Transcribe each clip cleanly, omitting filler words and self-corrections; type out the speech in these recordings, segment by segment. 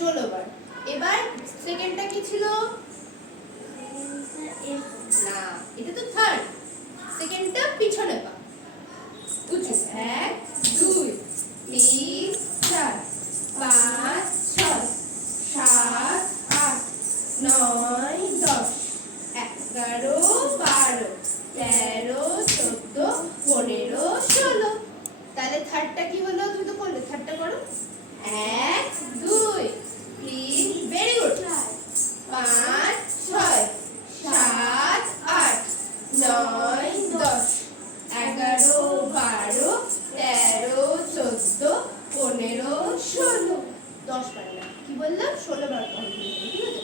16 বার। এবার সেকেন্ডটা কি ছিল? না, এটা তো থার্ড। সেকেন্ডটা পিছনে পা। উঁচু। 1 2 3 4 5 6 7 8 9 10 11 12 13 14 15 16। তাহলে থার্ডটা কি হলো? তুমি তো করলে, থার্ডটা করো। 1 2 3 ভেরি গুড। 5 6 7 8 9 10 11 12 13 14 15 16। 10 বার না, কি বললাম? 16 বার কমপ্লিট হলো, ঠিক আছে?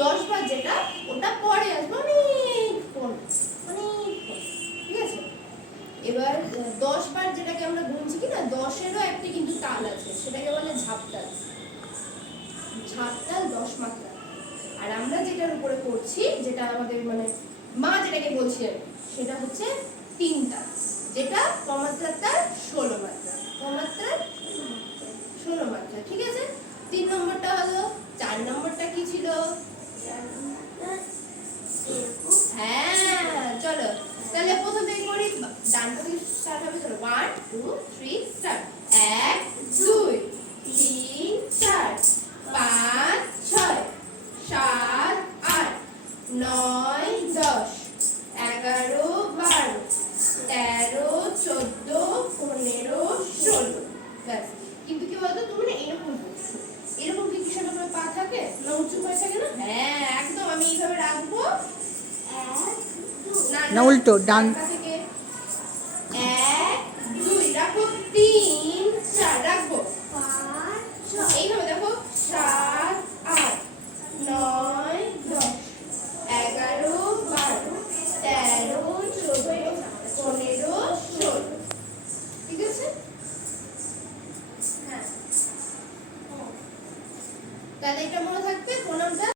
10 বার যেটা, ওটা পরে আসবে অনেকক্ষণ, ঠিক আছে? এবার 10 বার যেটাকে আমরা গুনছি কি না, 10-এরও একটা কিন্তু তাল আছে, সেটাকে বলে ঝাপতাল। ঝাপতাল 10 মাত্রা। আর আমরা যেটার উপরে করছি, যেটা আমাদের মানে মা যেটাকে বলছি আমি, সেটা হচ্ছে 3 তাল, যেটা কমাত্রার তাল 16 মাত্রা। কমাত্রার 16 মাত্রা, ঠিক আছে? 3 নম্বরটা হলো। 4 নম্বরটা কি ছিল? হ্যাঁ, চলো তাহলে প্রথম থেকে করি। ডান থেকে স্টার্ট হবে। চলো 1 2 3 স্টার্ট। 1 2 3 4 5 6 7 8 9 10 11 12 13 14 15 16। ব্যাস। কিন্তু কি বলতো, তুমি না এরকম করছো। এরকম কি কিসের উপরে পা থাকে না উঁচু হয়ে থাকে না? হ্যাঁ, একদম আমি এইভাবে রাখবো। না উল্টো, ডান